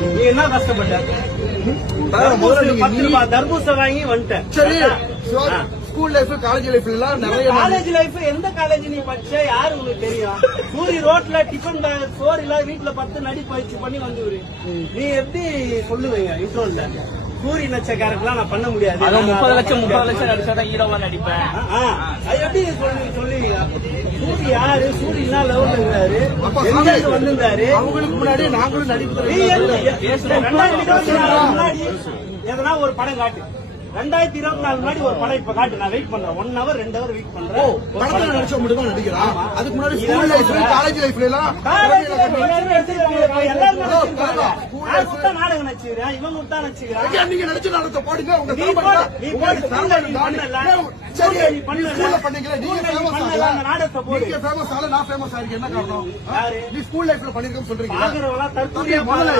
நீ என்ன கஷ்டப்பட்ட? தர்பூசை வாங்கி வந்துட்டேன். சரி. ஸ்கூல் லைஃப் காலேஜ் லைஃப்ல எல்லாம் நிறைய காலேஜ் லைஃப் எந்த காலேஜ் நீ படிச்ச யாரு உனக்கு தெரியும்? சூரி ரோட்ல டிஃபன் சோறு இல்ல வீட்டுல பத்து நடி பயிற்சி பண்ணி வந்துரு நீ எப்படி சொல்லுவீங்க இன்ட்ரோல்ல சூரி நச்ச கேரக்டர்லாம் நான் பண்ண முடியாது. முப்பது லட்சம் முப்பது லட்சம் நடிச்சாதான் ஹீரோவா நடிப்பேன். அது எப்படி சொல்லி சொல்லுவீங்க? சூரி யாரு? சூரி என்ன லெவல்ல இருந்தாரு எங்க வந்திருந்தாரு? அவங்களுக்கு முன்னாடி நாங்களும் நடிப்பு எதனா ஒரு படம் காட்டு. ரெண்டாயிரத்தி இருபத்தி நாலு முன்னாடி ஒரு படம் இப்ப காட்டு. நான் வெயிட் பண்றேன். ஒன் ஹவர் ரெண்டு ஹவர் வெயிட் பண்றேன். படத்துல நடிச்ச மட்டும் தான் நடிக்கிறான் ஆமா. அதுக்கு முன்னாடி ஸ்கூல் சொல்ற? காலேஜ் லைஃப்ல எல்லாம் நாடகம் நடிச்சுக்கிறேன். இவன் விட்டா நடிச்சுக்கிறான் நீங்க நடிச்ச நாடகத்தை போடுங்க. உங்க நாடகத்தை போடு. நீங்க ஃபேமஸ் ஆகல? நான் ஃபேமஸ் ஆகிறேன் என்ன காரணம்? நீ ஸ்கூல் லைஃப்ல பண்ணிருக்கேன்னு சொல்றீங்க. முதல்ல